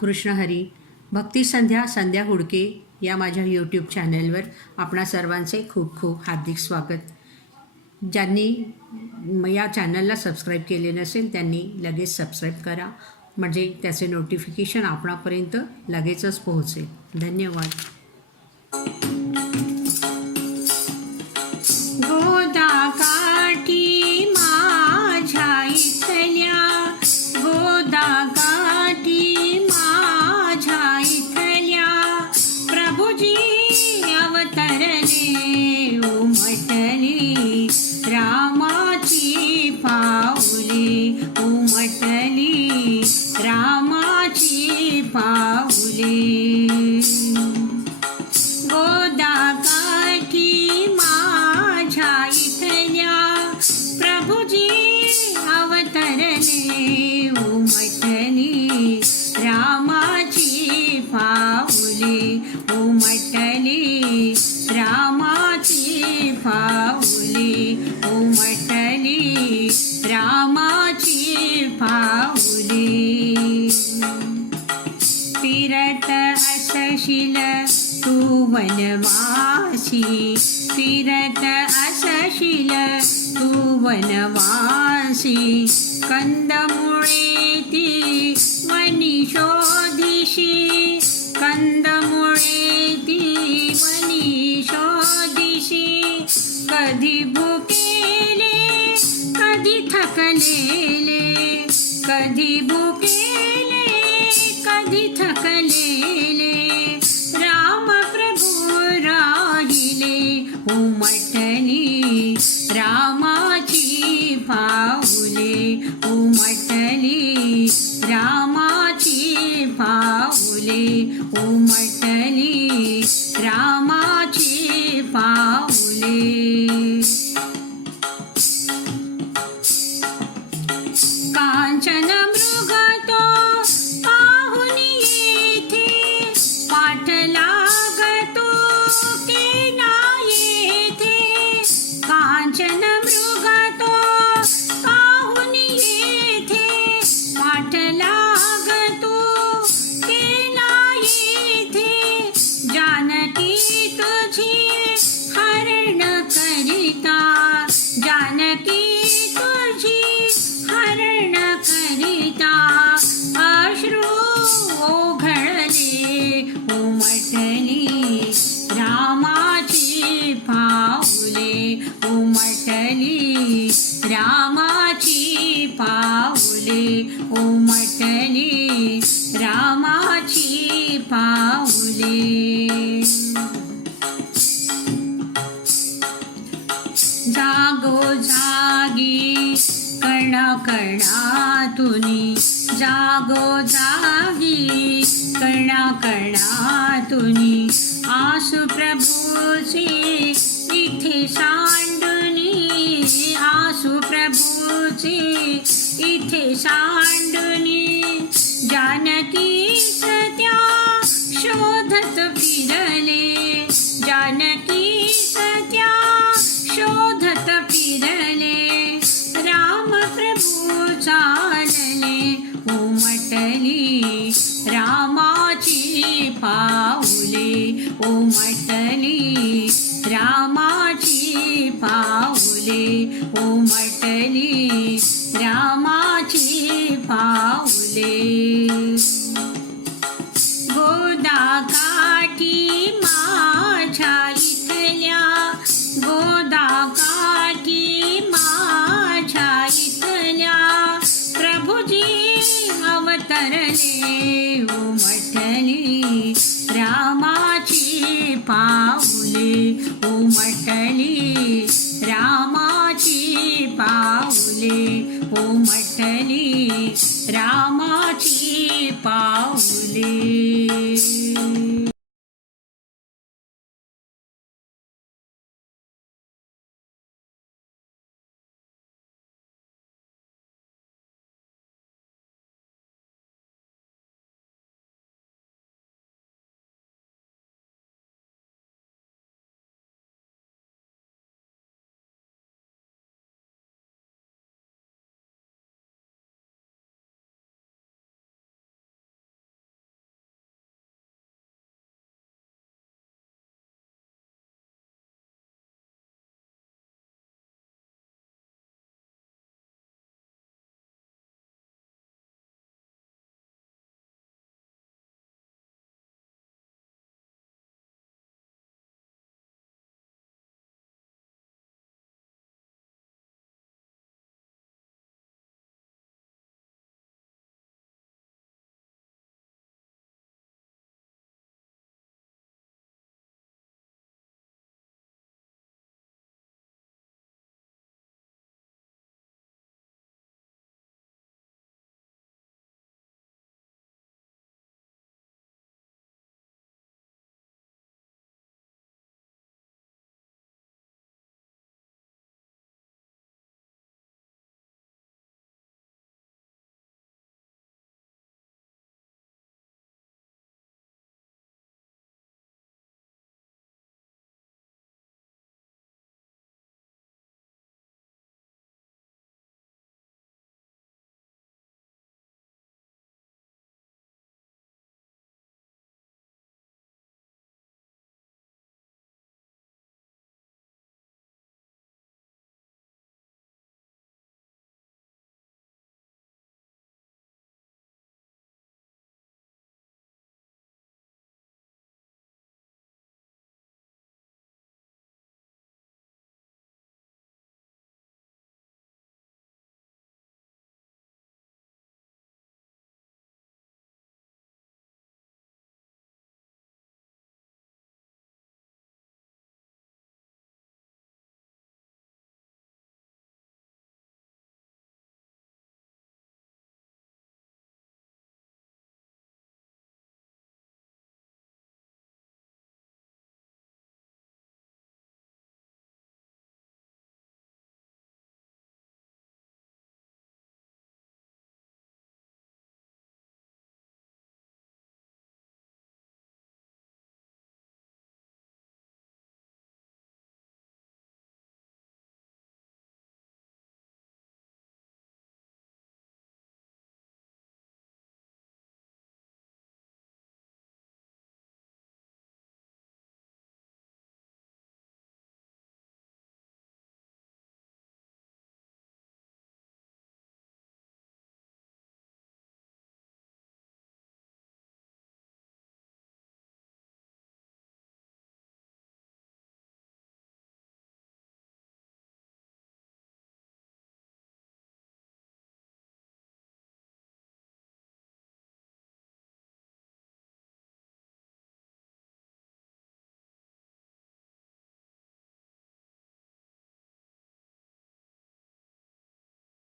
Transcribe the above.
कृष्ण हरी भक्ती संध्या संध्या हुडके या माझ्या यूट्यूब चॅनलवर आपणा सर्वांचे खूप खूप हार्दिक स्वागत. ज्यांनी या चॅनलला सबस्क्राईब केले नसेल त्यांनी लगेच सबस्क्राईब करा. म्हणजे त्याचे नोटिफिकेशन आपणापर्यंत लगेचच पोहोचेल. धन्यवाद. पाऊले शील तु फिरत तु वनवासि कन्दमुळेति मनिषो कन्दमुळेति कन्दमु मनीषोदिषी कधि भुकेले थकलेले। थले भुके थकलेले राम प्रभू राहिले उमटली रामाची पाऊले उमटली रामाची पाऊले उमटली उमटली रामाची पाऊले. जागो जागी कणा कणातुनी जागो जागी कणा कणातुनी आसु प्रभूची इथे सांडुनी आसु प्रभूची इथे सांडुनी जानकी सत्या शोधत फिरले. जानकी सत्या शोधत फिरले. राम प्रभू चालले उमटली रामाची पाऊले. उमटली रामाची पाऊले उमट पाऊले उमटली रामाची पाऊले उमटली रामाची पाऊले.